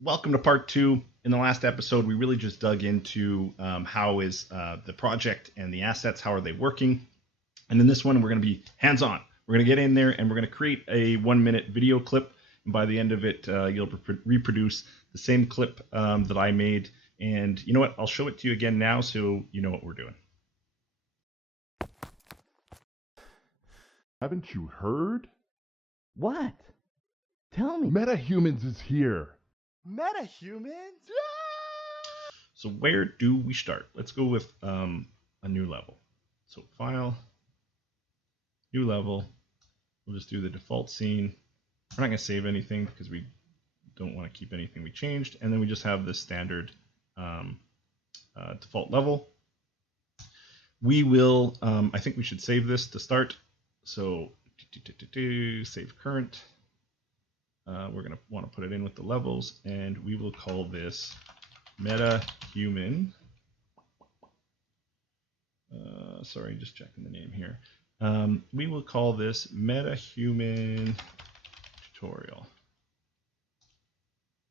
Welcome to part two. In the last episode, we really just dug into how is the project and the assets, how are they working? And in this one, we're going to be hands-on. We're going to get in there and we're going to create a 1-minute video clip. And by the end of it, you'll reproduce the same clip that I made. And you know what? I'll show it to you again now so you know what we're doing. Haven't you heard? What? Tell me. MetaHumans is here. MetaHumans? So where do we start? Let's go with a new level. So file, new level. We'll just do the default scene. We're not going to save anything because we don't want to keep anything we changed. And then we just have this standard default level. We will, I think we should save this to start. So save current. We're going to want to put it in with the levels, and we will call this MetaHuman. Sorry, just checking the name here. We will call this MetaHuman tutorial.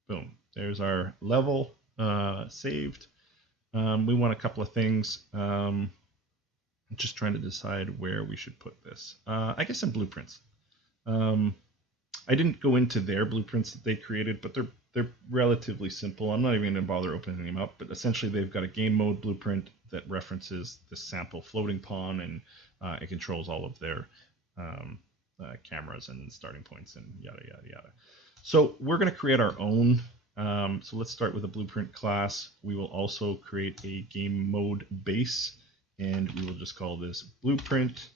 Boom. There's our level saved. We want a couple of things. I'm just trying to decide where we should put this. I guess in blueprints. I didn't go into their blueprints that they created, but they're relatively simple. I'm not even going to bother opening them up, but essentially they've got a game mode blueprint that references the sample floating pawn, and it controls all of their cameras and starting points and yada, yada, yada. So we're going to create our own. So let's start with a blueprint class. We will also create a game mode base, and we will just call this blueprint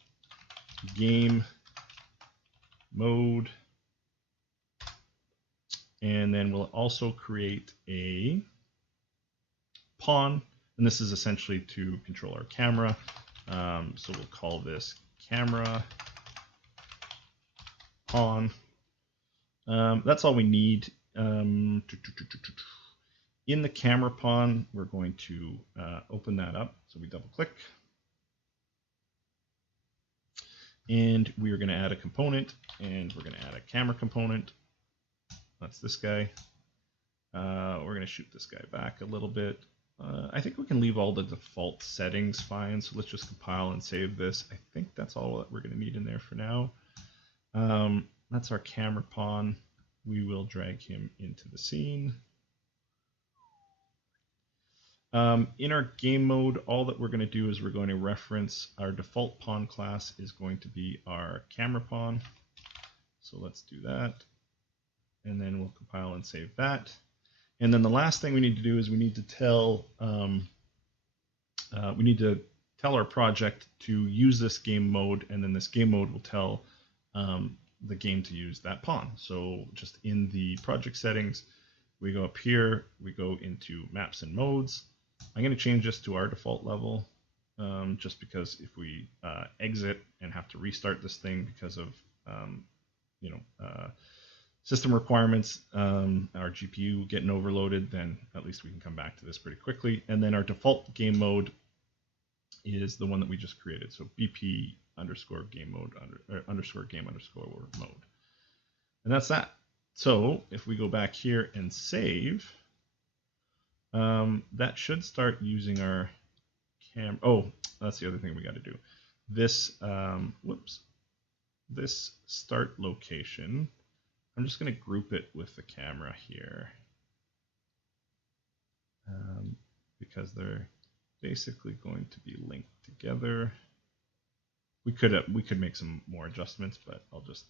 game mode. And then we'll also create a pawn, and this is essentially to control our camera. So we'll call this camera pawn. That's all we need. In the camera pawn, we're going to open that up. So we double click. And we are going to add a component, and we're going to add a camera component. That's this guy. We're going to shoot this guy back a little bit. I think we can leave all the default settings fine, so let's just compile and save this. I think that's all that we're going to need in there for now. That's our camera pawn. We will drag him into the scene. In our game mode, all that we're going to do is we're going to reference our default pawn class is going to be our camera pawn. So let's do that. And then we'll compile and save that. And then the last thing we need to do is we need to tell our project to use this game mode, and then this game mode will tell the game to use that pawn. So just in the project settings, we go up here, we go into maps and modes. I'm going to change this to our default level, just because if we exit and have to restart this thing because of system requirements, our GPU getting overloaded, then at least we can come back to this pretty quickly. And then our default game mode is the one that we just created. So BP underscore game mode underscore game underscore mode. And that's that. So if we go back here and save, that should start using our cam. Oh, that's the other thing we got to do. This, this start location, I'm just going to group it with the camera here, because they're basically going to be linked together. We could make some more adjustments, but I'll just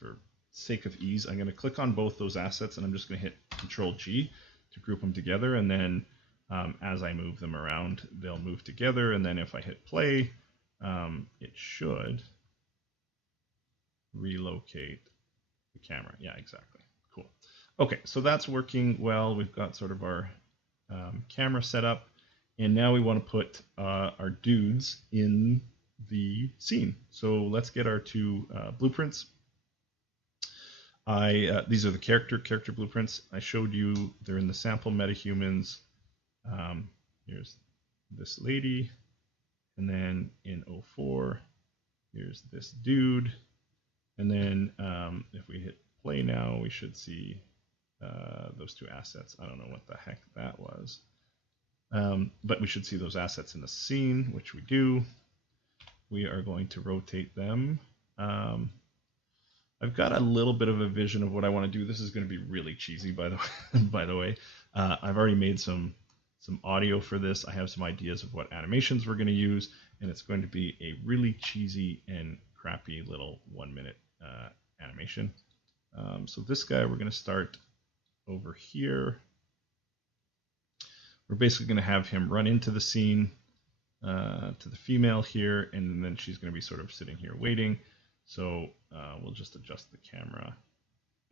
for sake of ease, I'm going to click on both those assets, and I'm just going to hit Control G to group them together. And then as I move them around, they'll move together. And then if I hit play, it should relocate the camera. Yeah, exactly. Cool. Okay, so that's working well. We've got sort of our camera set up, and now we want to put our dudes in the scene. So let's get our two blueprints. These are the character blueprints. I showed you they're in the sample MetaHumans. Here's this lady, and then in 04, here's this dude. And then if we hit play now, we should see those two assets. I don't know what the heck that was. But we should see those assets in the scene, which we do. We are going to rotate them. I've got a little bit of a vision of what I want to do. This is going to be really cheesy, by the way. I've already made some audio for this. I have some ideas of what animations we're going to use, and it's going to be a really cheesy and crappy little 1-minute animation. So this guy, we're going to start over here. We're basically going to have him run into the scene to the female here, and then she's going to be sort of sitting here waiting. So we'll just adjust the camera.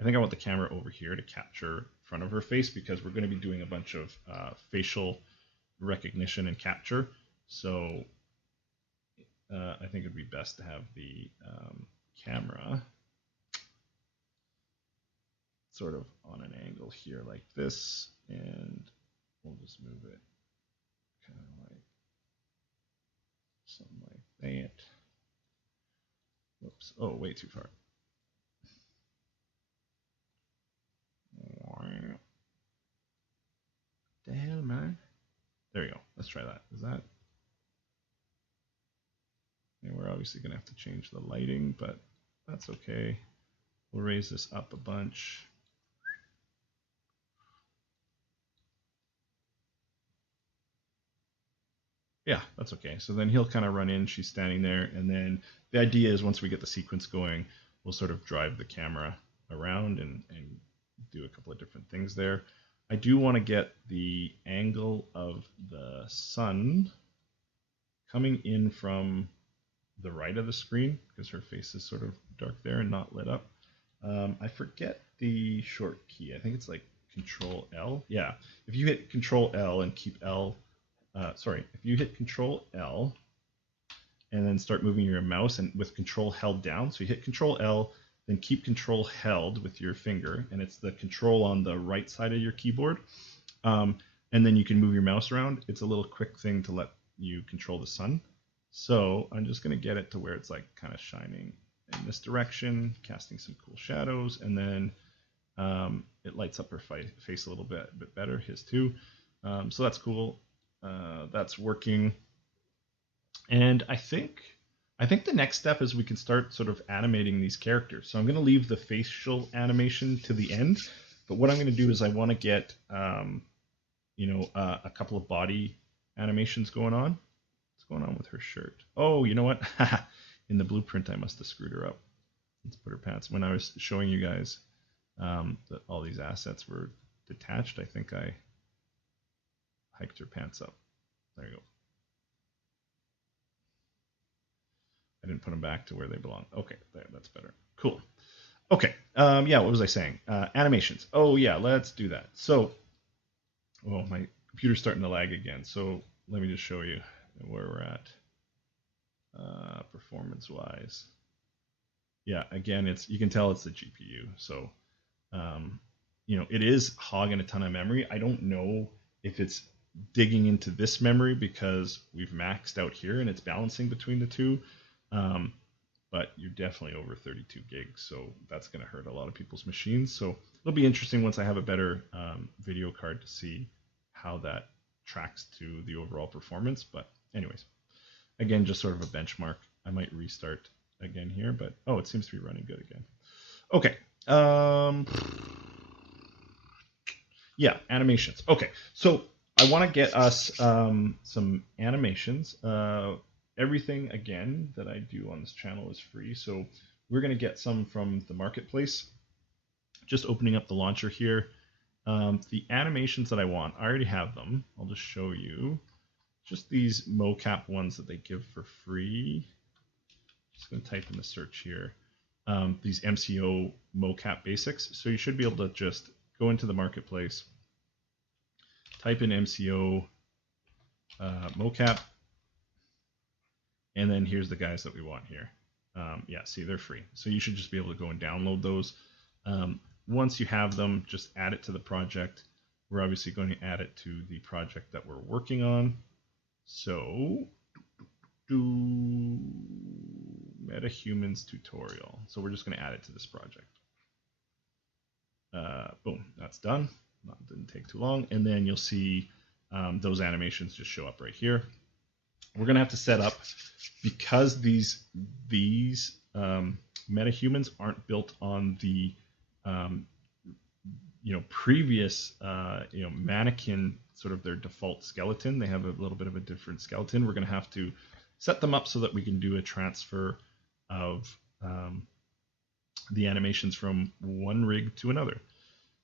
I think I want the camera over here to capture front of her face because we're going to be doing a bunch of facial recognition and capture. So I think it'd be best to have the camera sort of on an angle here like this, and we'll just move it kind of like something like that. Whoops. Oh, way too far. What the hell, man? There you go. Let's try that. Is that? And we're obviously going to have to change the lighting, but that's okay. We'll raise this up a bunch. Yeah, that's okay. So then he'll kind of run in, she's standing there, and then the idea is once we get the sequence going, we'll sort of drive the camera around and do a couple of different things there. I do want to get the angle of the sun coming in from the right of the screen because her face is sort of dark there and not lit up. I forget the short key. I think it's like Control L. Yeah, if you hit Control L and keep L, if you hit Control L and then start moving your mouse and with Control held down, so you hit Control L, then keep Control held with your finger, and it's the Control on the right side of your keyboard, and then you can move your mouse around. It's a little quick thing to let you control the sun. So I'm just going to get it to where it's like kind of shining in this direction, casting some cool shadows, and then it lights up her face a little bit better, his too. So that's cool. That's working. And I think the next step is we can start sort of animating these characters. So I'm going to leave the facial animation to the end, but what I'm going to do is I want to get a couple of body animations going on. What's going on with her shirt? Oh, you know what? In the blueprint, I must have screwed her up. Let's put her pants. When I was showing you guys that all these assets were detached, I think I hiked her pants up. There you go. I didn't put them back to where they belong. Okay, there, that's better. Cool. Okay, yeah, what was I saying? Animations. Oh, yeah, let's do that. So, oh, my computer's starting to lag again. So let me just show you where we're at performance-wise. Yeah, again, you can tell it's the GPU. So, it is hogging a ton of memory. I don't know if it's digging into this memory because we've maxed out here and it's balancing between the two. But you're definitely over 32 gigs, so that's going to hurt a lot of people's machines. So it'll be interesting once I have a better video card to see how that tracks to the overall performance. But anyways, again, just sort of a benchmark. I might restart again here, but oh, it seems to be running good again. Okay. Yeah, animations. Okay, so I want to get us some animations. Everything, again, that I do on this channel is free, so we're going to get some from the marketplace. Just opening up the launcher here. The animations that I want, I already have them. I'll just show you. Just these mocap ones that they give for free. Just going to type in the search here. These MCO mocap basics. So you should be able to just go into the marketplace, type in MCO mocap, and then here's the guys that we want here. Yeah, see, they're free. So you should just be able to go and download those. Once you have them, just add it to the project. We're obviously going to add it to the project that we're working on. So, do MetaHumans tutorial. So we're just going to add it to this project. boom, that's done. Didn't take too long. And then you'll see those animations just show up right here. We're going to have to set up, because these MetaHumans aren't built on the previous mannequin, sort of their default skeleton. They have a little bit of a different skeleton. We're going to have to set them up so that we can do a transfer of the animations from one rig to another.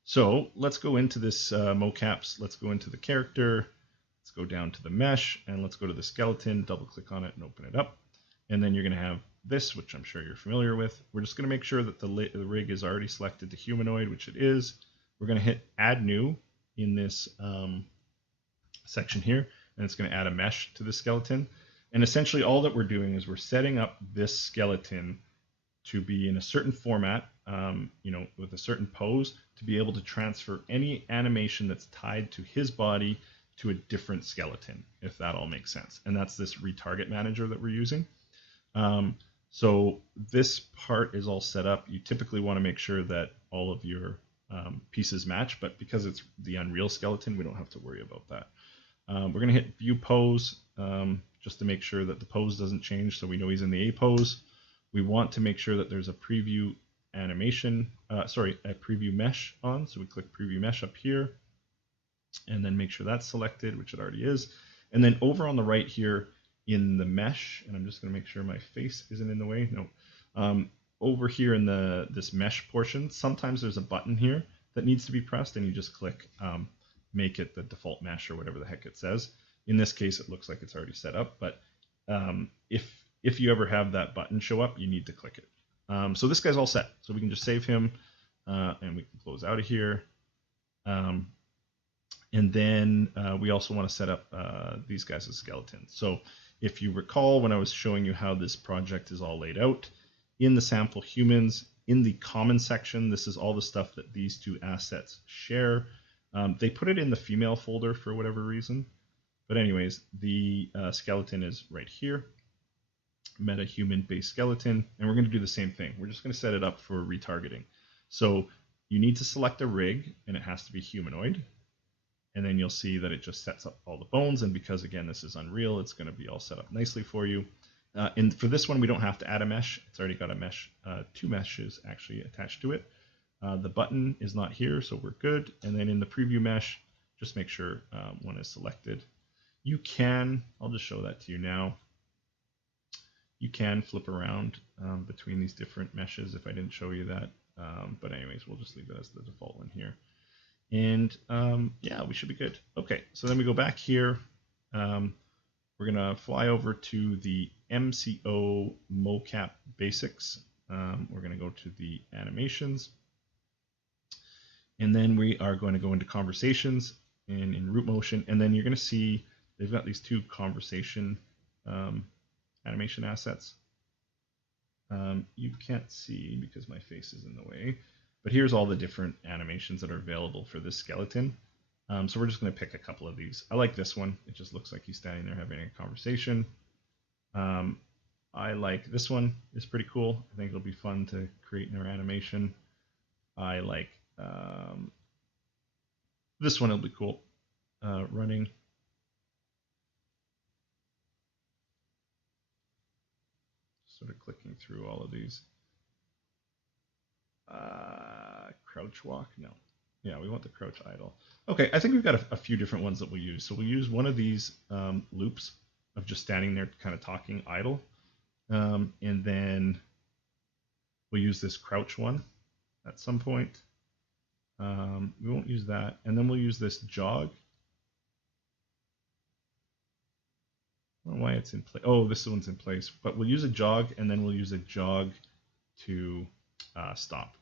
So let's go into this mocaps. Let's go into the character. Let's go down to the mesh, and let's go to the skeleton, double click on it and open it up. And then you're going to have this, which I'm sure you're familiar with. We're just going to make sure that the rig is already selected to humanoid, which it is. We're going to hit add new in this section here, and it's going to add a mesh to the skeleton. And essentially all that we're doing is we're setting up this skeleton to be in a certain format, with a certain pose, to be able to transfer any animation that's tied to his body to a different skeleton, if that all makes sense. And that's this retarget manager that we're using. So this part is all set up. You typically want to make sure that all of your pieces match, but because it's the Unreal skeleton, we don't have to worry about that. We're going to hit view pose just to make sure that the pose doesn't change, so we know he's in the A pose. We want to make sure that there's a preview animation, a preview mesh on. So we click preview mesh up here, and then make sure that's selected, which it already is. And then over on the right here in the mesh, and I'm just going to make sure my face isn't in the way. No. Over here in this mesh portion, sometimes there's a button here that needs to be pressed, and you just click make it the default mesh or whatever the heck it says. In this case, it looks like it's already set up, but if you ever have that button show up, you need to click it. So this guy's all set. So we can just save him, and we can close out of here. And then we also want to set up these guys as skeletons. So if you recall when I was showing you how this project is all laid out, in the sample humans, in the common section, this is all the stuff that these two assets share. They put it in the female folder for whatever reason. But anyways, the skeleton is right here, MetaHuman based skeleton, and we're going to do the same thing. We're just going to set it up for retargeting. So you need to select a rig, and it has to be humanoid. And then you'll see that it just sets up all the bones, and because again this is Unreal, it's going to be all set up nicely for you. And for this one, we don't have to add a mesh. It's already got a mesh, two meshes actually attached to it. The button is not here, so we're good. And then in the preview mesh, just make sure one is selected. You can, I'll just show that to you now. You can flip around between these different meshes if I didn't show you that. But anyways, we'll just leave it as the default one here. And yeah, we should be good. Okay, so then we go back here. We're going to fly over to the MCO Mocap basics. We're going to go to the animations. And then we are going to go into conversations and in root motion. And then you're going to see they've got these two conversation animation assets. You can't see because my face is in the way. But here's all the different animations that are available for this skeleton. So we're just going to pick a couple of these. I like this one. It just looks like he's standing there having a conversation. I like this one. It's pretty cool. I think it'll be fun to create in our animation. I like this one. It'll be cool. Running. Sort of clicking through all of these. Crouch walk? No. Yeah, we want the crouch idle. Okay, I think we've got a few different ones that we'll use. So we'll use one of these loops of just standing there kind of talking idle. And then we'll use this crouch one at some point. We won't use that. And then we'll use this jog. I don't know why it's in place. Oh, this one's in place. But we'll use a jog, and then we'll use a jog to stop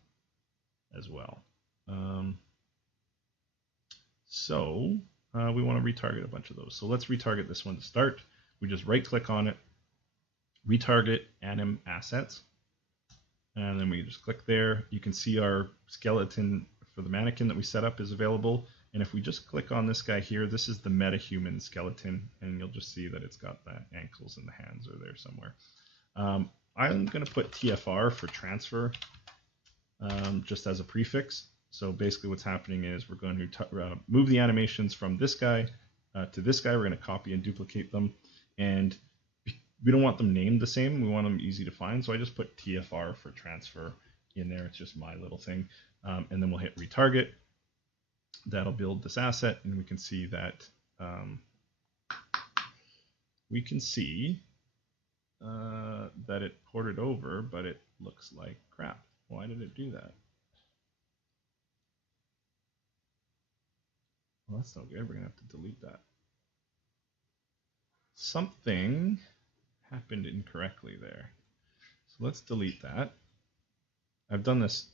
as well. So we want to retarget a bunch of those. So let's retarget this one to start. We just right click on it, retarget anim assets, and then we just click there. You can see our skeleton for the mannequin that we set up is available. And if we just click on this guy here, this is the MetaHuman Skeleton, and you'll just see that it's got the ankles and the hands are there somewhere. I'm going to put TFR for transfer just as a prefix. So basically what's happening is we're going to move the animations from this guy to this guy. We're going to copy and duplicate them. And we don't want them named the same. We want them easy to find. So I just put TFR for transfer in there. It's just my little thing. And then we'll hit retarget. That'll build this asset. And we can see that that it ported over, but it looks like crap. Why did it do that? Well, that's no good. We're going to have to delete that. Something happened incorrectly there. So let's delete that. I've done this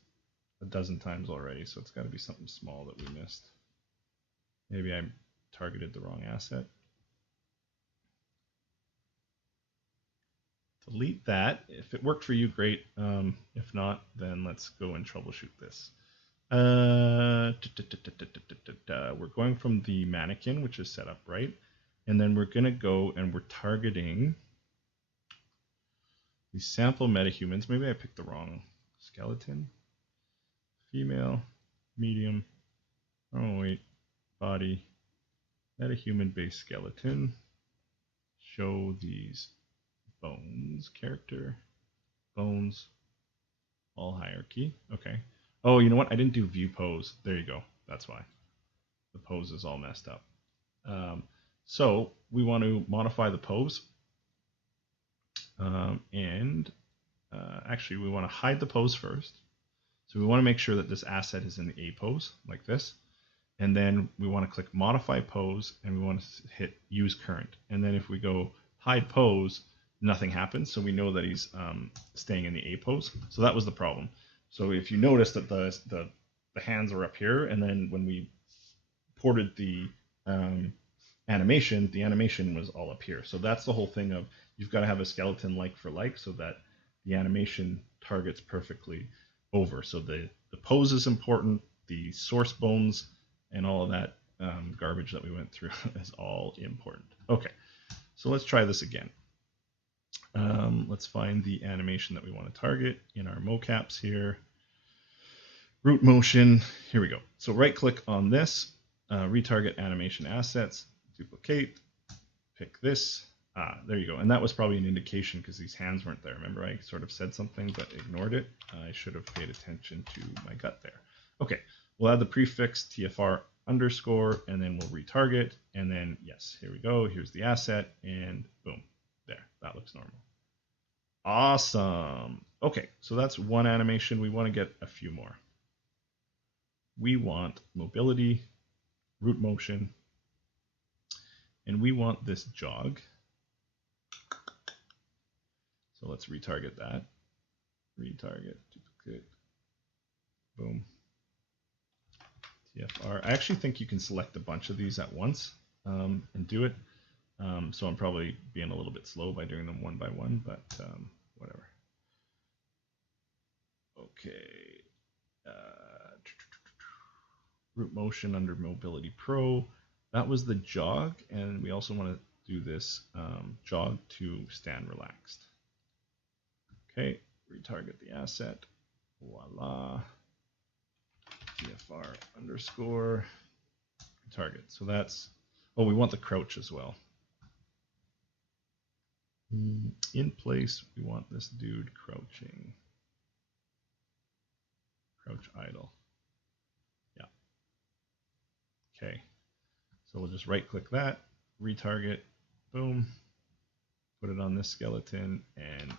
a dozen times already, so it's got to be something small that we missed. Maybe I targeted the wrong asset. Delete that. If it worked for you, great. If not, then let's go and troubleshoot this. We're going from the mannequin, which is set up right, and then we're going to go and we're targeting the sample MetaHumans. Maybe I picked the wrong skeleton. Female, medium. Oh wait, body. MetaHuman based skeleton. Show these bones. Character, bones, all hierarchy. Okay. Oh, you know what? I didn't do view pose. There you go. That's why. The pose is all messed up. So we want to modify the pose. Actually, we want to hide the pose first. So we want to make sure that this asset is in the A pose, like this. And then we want to click Modify Pose, and we want to hit Use Current. And then if we go Hide Pose, nothing happens. So we know that he's staying in the A pose. So that was the problem. So if you notice that the hands are up here, and then when we ported the animation was all up here. So that's the whole thing of you've got to have a skeleton like for like so that the animation targets perfectly over. So the pose is important, the source bones and all of that garbage that we went through is all important. Okay, so let's try this again. Let's find the animation that we want to target in our mocaps here. Root motion, here we go. So right click on this, retarget animation assets, duplicate, pick this. There you go. And that was probably an indication because these hands weren't there. Remember, I sort of said something but ignored it. I should have paid attention to my gut there. Okay, we'll add the prefix TFR underscore, and then we'll retarget. And then, yes, here we go. Here's the asset, and boom, there. That looks normal. Awesome. Okay, so that's one animation. We want to get a few more. We want mobility, root motion, and we want this jog. So let's retarget that. Retarget, duplicate, boom. TFR. I actually think you can select a bunch of these at once and do it. So I'm probably being a little bit slow by doing them one by one, but whatever. Okay. Root motion under Mobility Pro. That was the jog, and we also want to do this jog to stand relaxed. Okay, retarget the asset. Voila. TFR underscore target. So that's, oh, we want the crouch as well. In place, we want this dude crouching. Crouch idle. Yeah. Okay. So we'll just right click that, retarget, boom, put it on this skeleton, and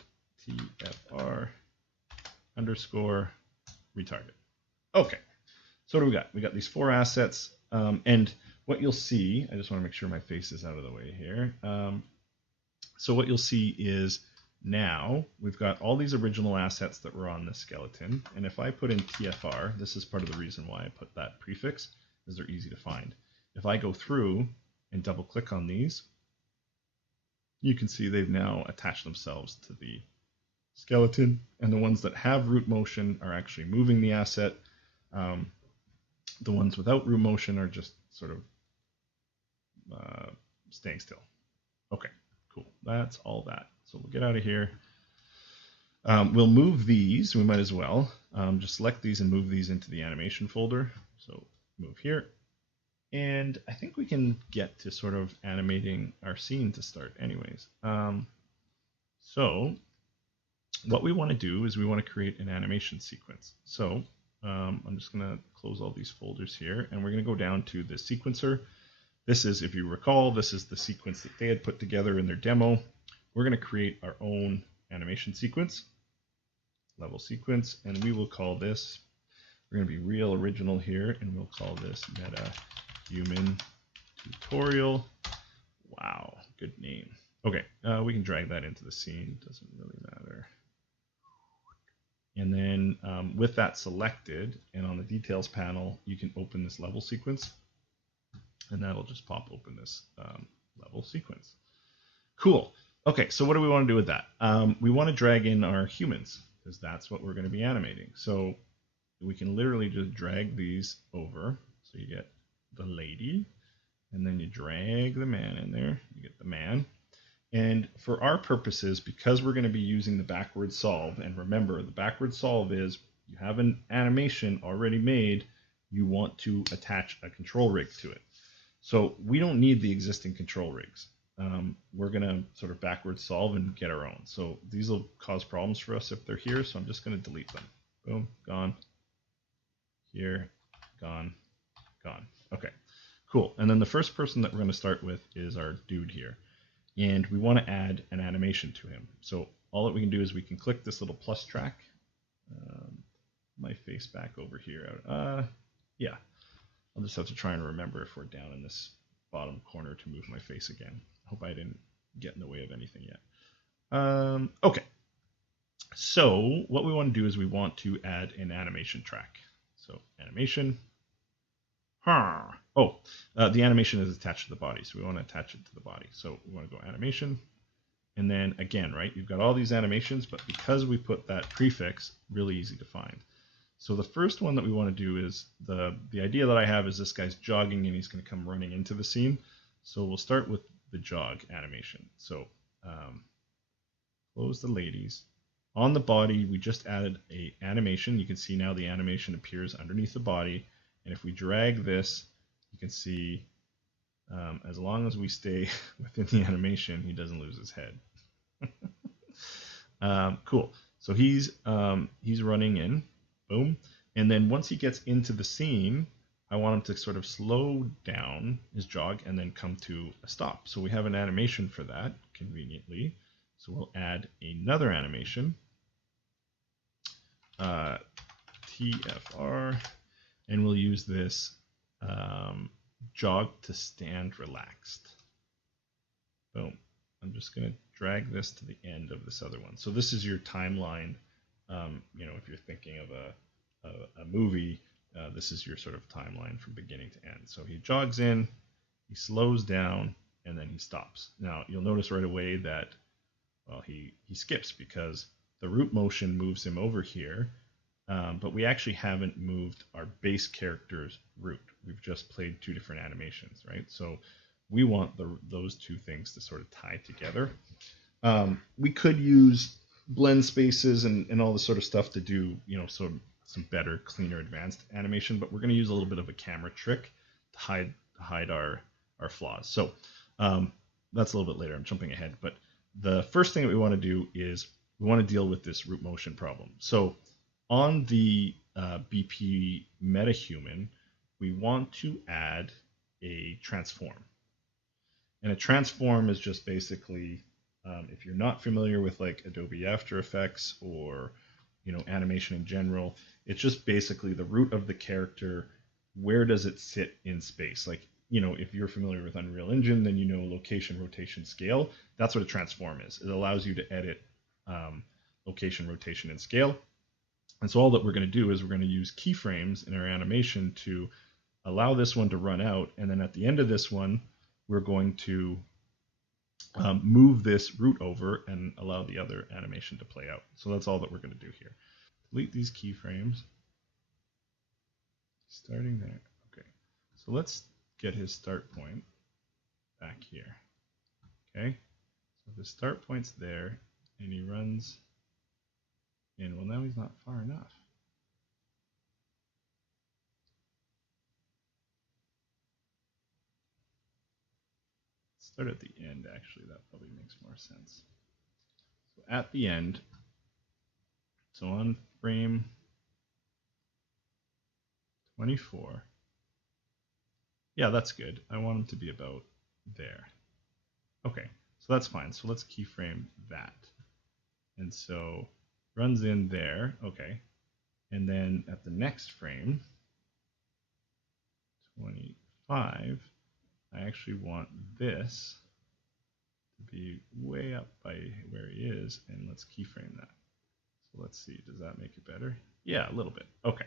TFR underscore retarget. Okay. So what do we got? We got these four assets, and what you'll see, I just want to make sure my face is out of the way here. So what you'll see is now we've got all these original assets that were on this skeleton, and if I put in TFR, this is part of the reason why I put that prefix, is they're easy to find. If I go through and double click on these, you can see they've now attached themselves to the skeleton, and the ones that have root motion are actually moving the asset. The ones without root motion are just sort of staying still. Okay, cool. That's all that. So we'll get out of here. We'll move these. We might as well. Just select these and move these into the animation folder. So move here. And I think we can get to sort of animating our scene to start anyways. So what we want to do is we want to create an animation sequence. So I'm just going to close all these folders here, and we're going to go down to the sequencer. This is, if you recall, this is the sequence that they had put together in their demo. We're going to create our own animation sequence, level sequence, and we will call this, we're going to be real original here, and we'll call this MetaHuman Tutorial. Wow, good name. Okay, we can drag that into the scene, doesn't really matter. And then with that selected, and on the details panel, you can open this level sequence, and that'll just pop open this level sequence. Cool. Okay, so what do we want to do with that? We want to drag in our humans, because that's what we're going to be animating. So we can literally just drag these over. So you get the lady, and then you drag the man in there. You get the man. And for our purposes, because we're going to be using the backward solve, and remember, the backward solve is you have an animation already made, you want to attach a control rig to it. So we don't need the existing control rigs. We're going to sort of backward solve and get our own. So these will cause problems for us if they're here, so I'm just going to delete them. Boom, gone. Here, gone, gone. Okay, cool. And then the first person that we're going to start with is our dude here. And we want to add an animation to him. So all that we can do is we can click this little plus track. My face back over here. Yeah, I'll just have to try and remember if we're down in this bottom corner to move my face again. I hope I didn't get in the way of anything yet. Okay, so what we want to do is we want to add an animation track. So animation. The animation is attached to the body, so we want to attach it to the body. So we want to go animation, and then again, right, you've got all these animations, but because we put that prefix, really easy to find. So the first one that we want to do is, the idea that I have is this guy's jogging and he's going to come running into the scene. So we'll start with the jog animation. So close the ladies. On the body, we just added a animation. You can see now the animation appears underneath the body. And if we drag this, you can see as long as we stay within the animation, he doesn't lose his head. Cool. So he's running in, boom. And then once he gets into the scene, I want him to sort of slow down his jog and then come to a stop. So we have an animation for that, conveniently. So we'll add another animation, TFR. And we'll use this jog to stand relaxed. Boom. I'm just going to drag this to the end of this other one. So this is your timeline. If you're thinking of a movie, this is your sort of timeline from beginning to end. So he jogs in, he slows down, and then he stops. Now you'll notice right away that, well, he skips because the root motion moves him over here. But we actually haven't moved our base character's root. We've just played two different animations, right? So we want those two things to sort of tie together. We could use blend spaces and all this sort of stuff to do, some better, cleaner, advanced animation, but we're going to use a little bit of a camera trick to hide our flaws. So that's a little bit later. I'm jumping ahead. But the first thing that we want to do is we want to deal with this root motion problem. So on the BP MetaHuman, we want to add a transform. And a transform is just basically, if you're not familiar with like Adobe After Effects or animation in general, it's just basically the root of the character. Where does it sit in space? Like, if you're familiar with Unreal Engine, then location, rotation, scale. That's what a transform is. It allows you to edit location, rotation, and scale. And so all that we're going to do is we're going to use keyframes in our animation to allow this one to run out. And then at the end of this one, we're going to move this root over and allow the other animation to play out. So that's all that we're going to do here. Delete these keyframes. Starting there. Okay. So let's get his start point back here. Okay. So the start point's there, and he runs in. Well, now he's not far enough. start at the end, actually. That probably makes more sense. So at the end, so on frame 24. Yeah, that's good. I want him to be about there. Okay, so that's fine. So let's keyframe that. And so runs in there. Okay. And then at the next frame, 25, I actually want this to be way up by where he is, and let's keyframe that. So let's see, does that make it better? Yeah, a little bit. Okay,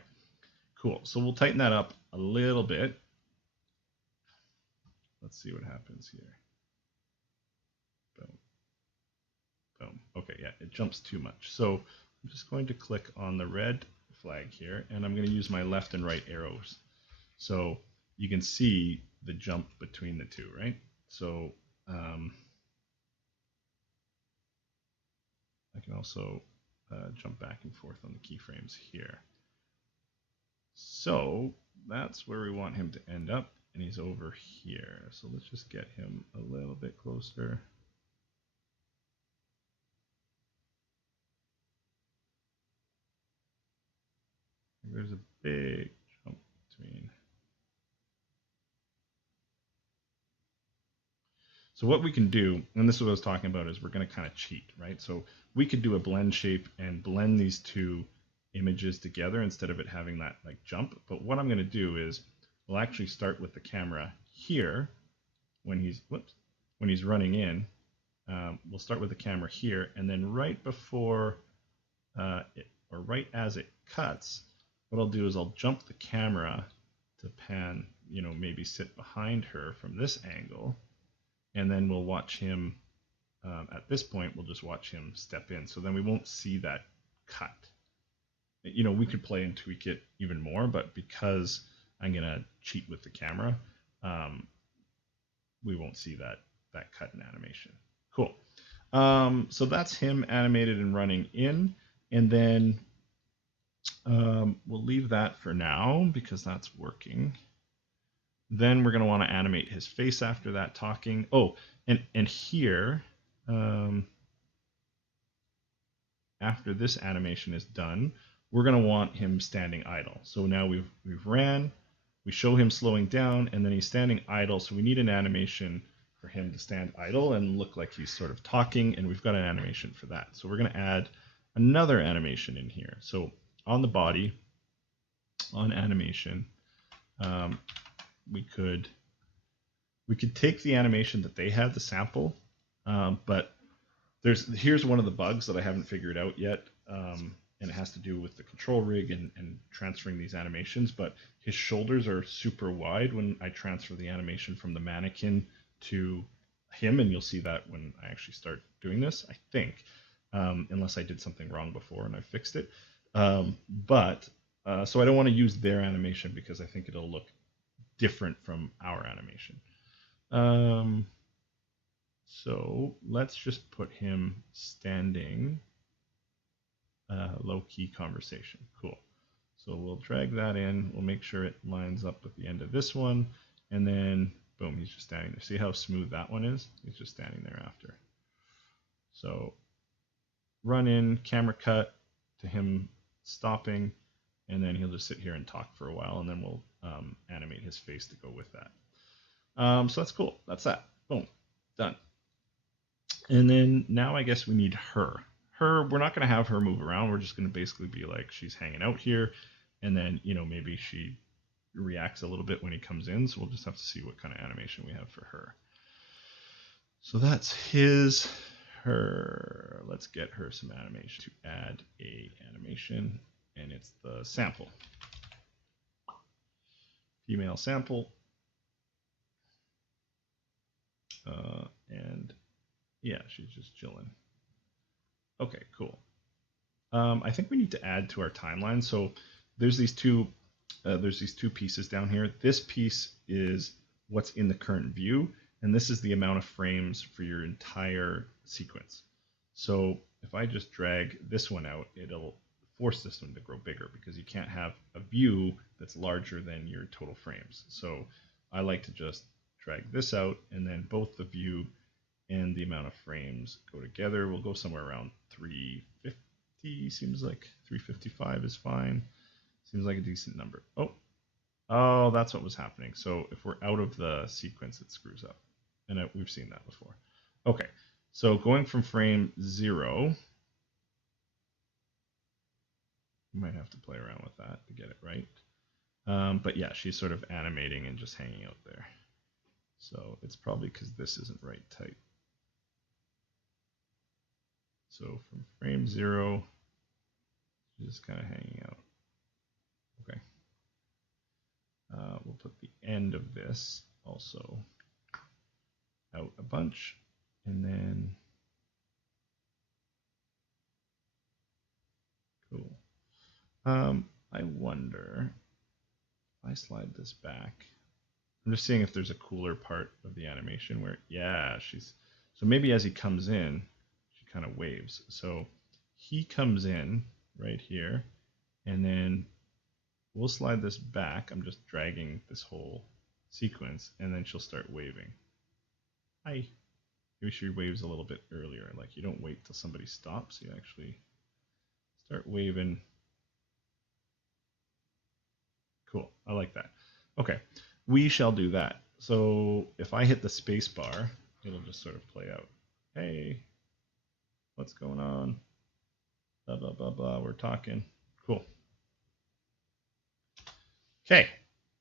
cool. So we'll tighten that up a little bit. Let's see what happens here. Boom. Boom. Okay, yeah, it jumps too much. So I'm just going to click on the red flag here, and I'm going to use my left and right arrows. So you can see the jump between the two, right? So I can also jump back and forth on the keyframes here. So that's where we want him to end up, and he's over here. So let's just get him a little bit closer. There's a big jump between. So what we can do, and this is what I was talking about, is we're going to kind of cheat, right? So we could do a blend shape and blend these two images together instead of it having that like jump. But what I'm going to do is we'll actually start with the camera here when he's running in. We'll start with the camera here, and then right before or right as it cuts, what I'll do is I'll jump the camera to pan, maybe sit behind her from this angle. And then we'll watch him, at this point, we'll just watch him step in. So then we won't see that cut. We could play and tweak it even more, but because I'm going to cheat with the camera, we won't see that cut in animation. Cool. So that's him animated and running in. And then we'll leave that for now because that's working. Then we're going to want to animate his face after that talking. Oh, and here, after this animation is done, we're going to want him standing idle. So now we've ran, we show him slowing down, and then he's standing idle. So we need an animation for him to stand idle and look like he's sort of talking, and we've got an animation for that. So we're going to add another animation in here. So on the body, on animation, we could take the animation that they had, the sample, but here's one of the bugs that I haven't figured out yet, and it has to do with the control rig and transferring these animations, but his shoulders are super wide when I transfer the animation from the mannequin to him, and you'll see that when I actually start doing this, I think, unless I did something wrong before and I fixed it. So I don't want to use their animation because I think it'll look different from our animation. So let's just put him standing, low-key conversation. Cool. So we'll drag that in. We'll make sure it lines up with the end of this one. And then, boom, he's just standing there. See how smooth that one is? He's just standing there after. So run in, camera cut to him stopping, and then he'll just sit here and talk for a while, and then we'll animate his face to go with that. So that's cool. That's that. Boom. Done. And then now I guess we need her. We're not going to have her move around. We're just going to basically be like she's hanging out here, and then, maybe she reacts a little bit when he comes in, so we'll just have to see what kind of animation we have for her. So that's her. Let's get her some animation to add a animation, and it's the sample. Female sample. And yeah, she's just chilling. Okay, cool. I think we need to add to our timeline. So there's these two pieces down here. This piece is what's in the current view, and this is the amount of frames for your entire sequence. So if I just drag this one out, it'll force this one to grow bigger because you can't have a view that's larger than your total frames. So I like to just drag this out, and then both the view and the amount of frames go together. We'll go somewhere around 350. Seems like 355 is fine. Seems like a decent number. Oh, that's what was happening. So if we're out of the sequence, it screws up. And we've seen that before. Okay, so going from frame 0, you might have to play around with that to get it right. But yeah, she's sort of animating and just hanging out there. So it's probably because this isn't right tight. So from frame 0, she's just kind of hanging out. Okay. We'll put the end of this also out a bunch, and then cool. I wonder if I slide this back. I'm just seeing if there's a cooler part of the animation where, yeah, so maybe as he comes in, she kind of waves. So he comes in right here, and then we'll slide this back. I'm just dragging this whole sequence, and then she'll start waving. Hi. Maybe she waves a little bit earlier. Like, you don't wait till somebody stops. You actually start waving. Cool. I like that. Okay. We shall do that. So if I hit the space bar, it'll just sort of play out. Hey, what's going on? Blah, blah, blah, blah. We're talking. Cool. Okay.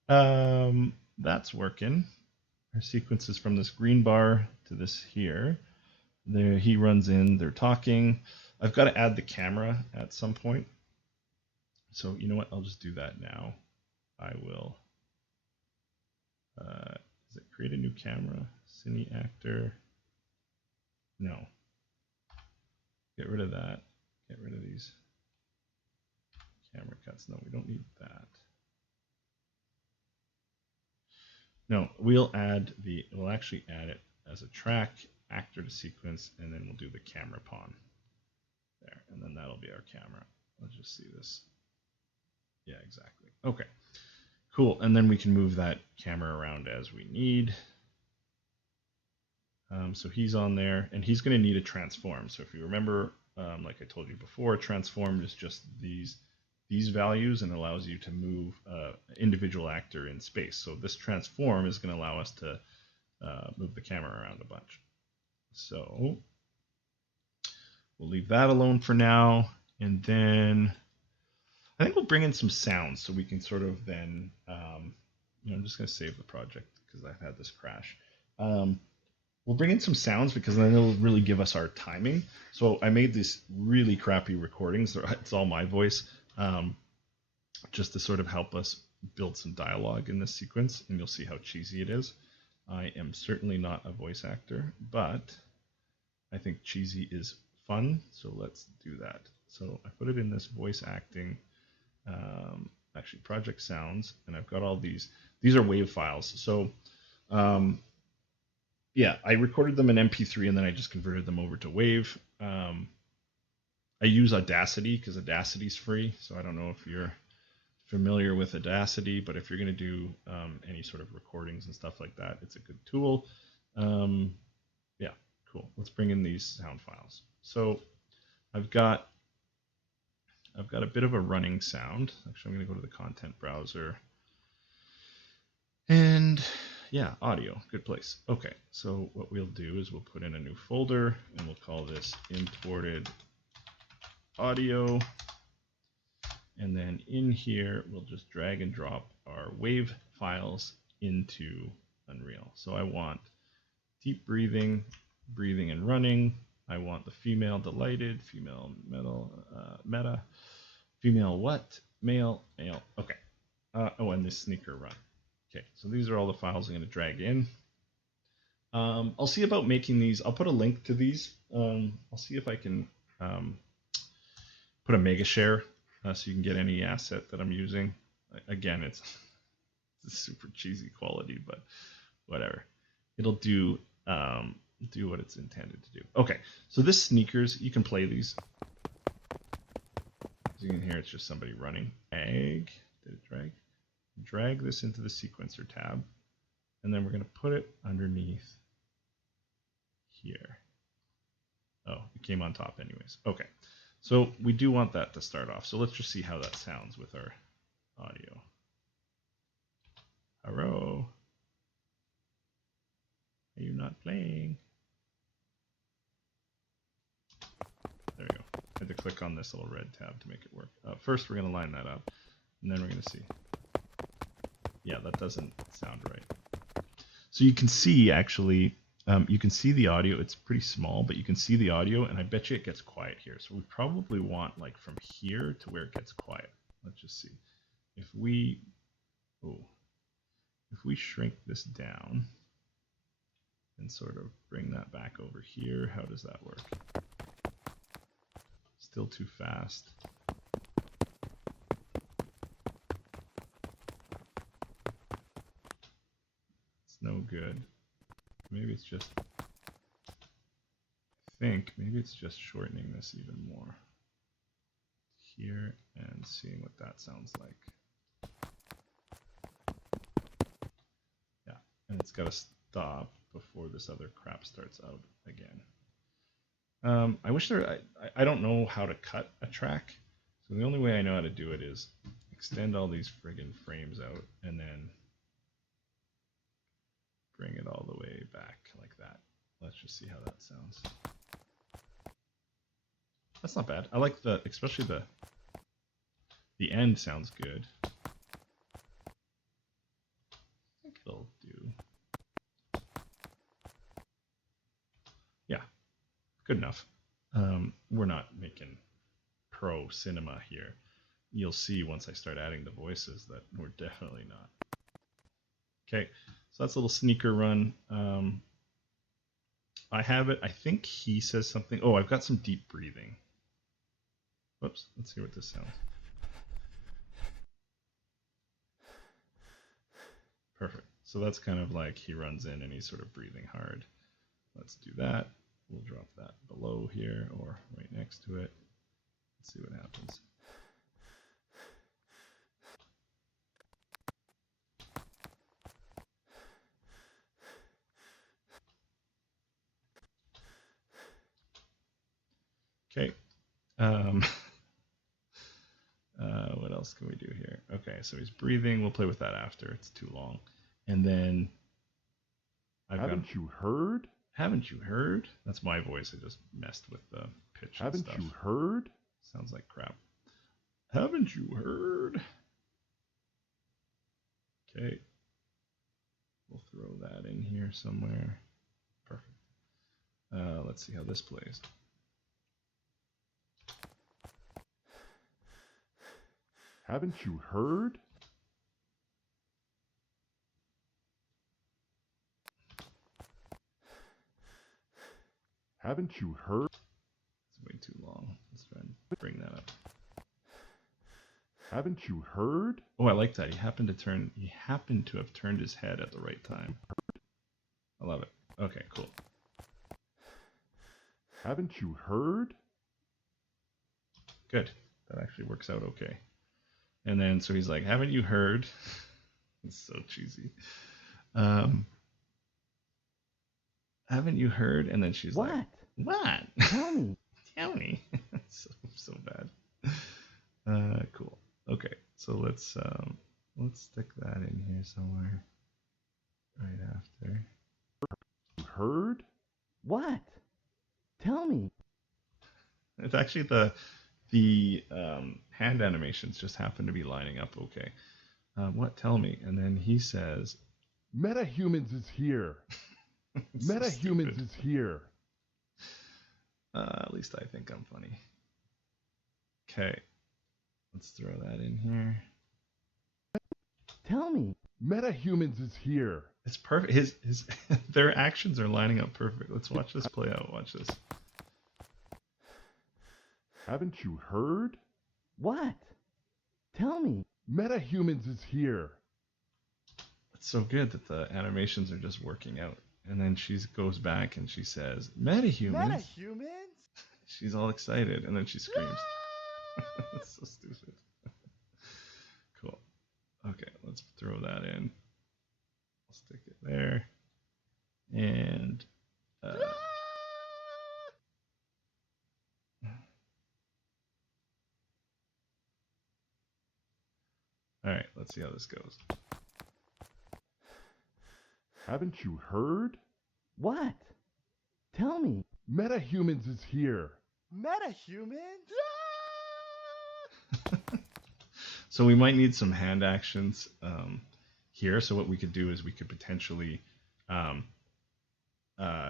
That's working. Our sequences from this green bar to this here. There, he runs in, they're talking. I've got to add the camera at some point. So you know what? I'll just do that now. I will. Does it create a new camera? Cine actor. No. Get rid of that. Get rid of these camera cuts. No, we don't need that. No, we'll actually add it as a track, actor to sequence, and then we'll do the camera pawn there, and then that'll be our camera. Let's just see this. Yeah, exactly. Okay, cool. And then we can move that camera around as we need. So he's on there, and he's going to need a transform. So if you remember, like I told you before, transform is just these values and allows you to move individual actor in space. So this transform is going to allow us to move the camera around a bunch. So we'll leave that alone for now. And then I think we'll bring in some sounds so we can sort of then, I'm just going to save the project because I've had this crash. We'll bring in some sounds because then it'll really give us our timing. So I made these really crappy recordings. It's all my voice. Just to sort of help us build some dialogue in this sequence, and you'll see how cheesy it is. I am certainly not a voice actor, but I think cheesy is fun, so let's do that. So I put it in this voice acting, actually project sounds, and I've got all these are WAV files. So yeah, I recorded them in MP3 and then I just converted them over to WAV. I use Audacity because Audacity's free, so I don't know if you're familiar with Audacity, but if you're going to do any sort of recordings and stuff like that, it's a good tool. Yeah, cool. Let's bring in these sound files. So I've got a bit of a running sound. Actually, I'm going to go to the content browser. And yeah, audio, good place. Okay, so what we'll do is we'll put in a new folder and we'll call this imported audio, and then in here we'll just drag and drop our WAV files into Unreal. So I want deep breathing, breathing and running. I want the female delighted, female metal, meta, female what, male, male. Okay. Oh, and this sneaker run. Okay, so these are all the files I'm going to drag in. I'll see about making these. I'll put a link to these. I'll see if I can put a mega share so you can get any asset that I'm using. Again, it's super cheesy quality, but whatever. It'll do what it's intended to do. Okay, so this sneakers, you can play these. As you can hear, it's just somebody running. Did it drag? Drag this into the sequencer tab, and then we're going to put it underneath here. Oh, it came on top anyways. Okay, so we do want that to start off. So let's just see how that sounds with our audio. Hello. Are you not playing? There you go. I had to click on this little red tab to make it work. First, we're going to line that up, and then we're going to see. Yeah, that doesn't sound right. So you can see, actually, you can see the audio. It's pretty small, but you can see the audio, and I bet you it gets quiet here. So we probably want like from here to where it gets quiet. Let's just see. If we shrink this down and sort of bring that back over here, how does that work? Still too fast. It's no good. Maybe it's just, maybe it's just shortening this even more here and seeing what that sounds like. Yeah, and it's got to stop before this other crap starts out again. I wish I don't know how to cut a track, so the only way I know how to do it is extend all these friggin' frames out and then bring it all the way back like that. Let's just see how that sounds. That's not bad. I like especially the end sounds good. I think it'll do. Yeah, good enough. We're not making pro cinema here. You'll see once I start adding the voices that we're definitely not. Okay, so that's a little sneaker run. I have it. I think he says something. Oh, I've got some deep breathing. Whoops, let's see what this sounds. Perfect. So that's kind of like he runs in and he's sort of breathing hard. Let's do that. We'll drop that below here or right next to it. Let's see what happens. Okay. What else can we do here? Okay, so he's breathing. We'll play with that after. It's too long. And then Haven't you heard? Haven't you heard? That's my voice. I just messed with the pitch and Haven't stuff. you heard? Sounds like crap. Haven't you heard? Okay. We'll throw that in here somewhere. Perfect. Let's see how this plays. Haven't you heard? Haven't you heard? It's way too long. Let's try and bring that up. Haven't you heard? Oh, I like that. He happened to have turned his head at the right time. I love it. Okay, cool. Haven't you heard? Good. That actually works out okay. And then, so he's like, haven't you heard? It's so cheesy. Haven't you heard? And then she's What? like, what? Tell me. Tell me. so bad. Cool. Okay, so let's stick that in here somewhere right after. You heard? What? Tell me. It's actually the hand animations just happen to be lining up okay. What? Tell me. And then he says, MetaHumans is here. MetaHumans is here. At least I think I'm funny. Okay. Let's throw that in here. Tell me. MetaHumans is here. It's perfect. His their actions are lining up perfect. Let's watch this play out. Watch this. Haven't you heard? What? Tell me. MetaHumans is here. It's so good that the animations are just working out. And then she goes back and she says, MetaHumans. MetaHumans? She's all excited, and then she screams. That's so stupid. Cool. Okay, let's throw that in. Let's stick it there. And all right, let's see how this goes. Haven't you heard? What? Tell me. MetaHumans is here. MetaHumans? So we might need some hand actions here. So what we could do is we could potentially, what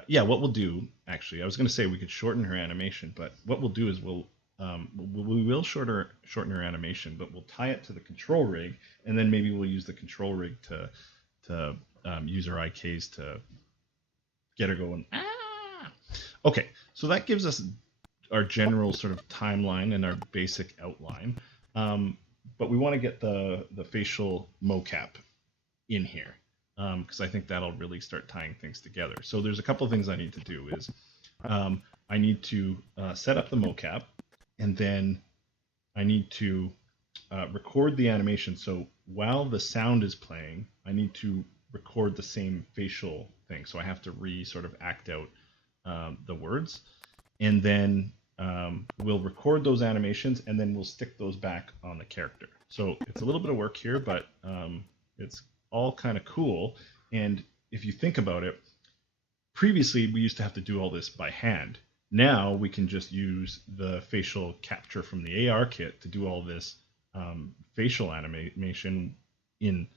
we'll do actually, I was going to say we could shorten her animation, but what we'll do is we will shorten her animation, but we'll tie it to the control rig, and then maybe we'll use the control rig to use our IKs to get her going. Ah! Okay, so that gives us our general sort of timeline and our basic outline. But we want to get the facial mocap in here because I think that'll really start tying things together. So there's a couple of things I need to do is I need to set up the mocap, and then I need to record the animation. So while the sound is playing, I need to record the same facial thing. So I have to sort of act out the words, and then we'll record those animations, and then we'll stick those back on the character. So it's a little bit of work here, but it's all kind of cool. And if you think about it, previously we used to have to do all this by hand. Now we can just use the facial capture from the AR kit to do all this facial animation in.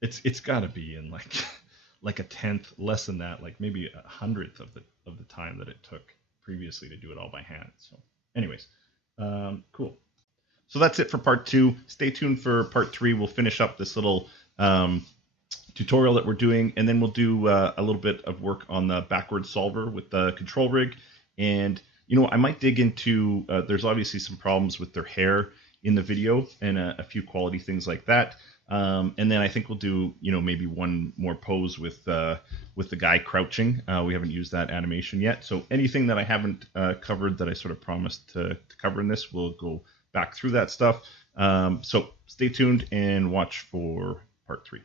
It's got to be in like a tenth, less than that, like maybe 100th of the time that it took previously to do it all by hand. So anyways, cool. So that's it for part 2. Stay tuned for part 3. We'll finish up this little tutorial that we're doing, and then we'll do a little bit of work on the backwards solver with the control rig. And I might dig into there's obviously some problems with their hair in the video and a few quality things like that. And then I think we'll do, maybe one more pose with the guy crouching. We haven't used that animation yet. So anything that I haven't covered that I sort of promised to cover in this, we'll go back through that stuff. So stay tuned and watch for part 3.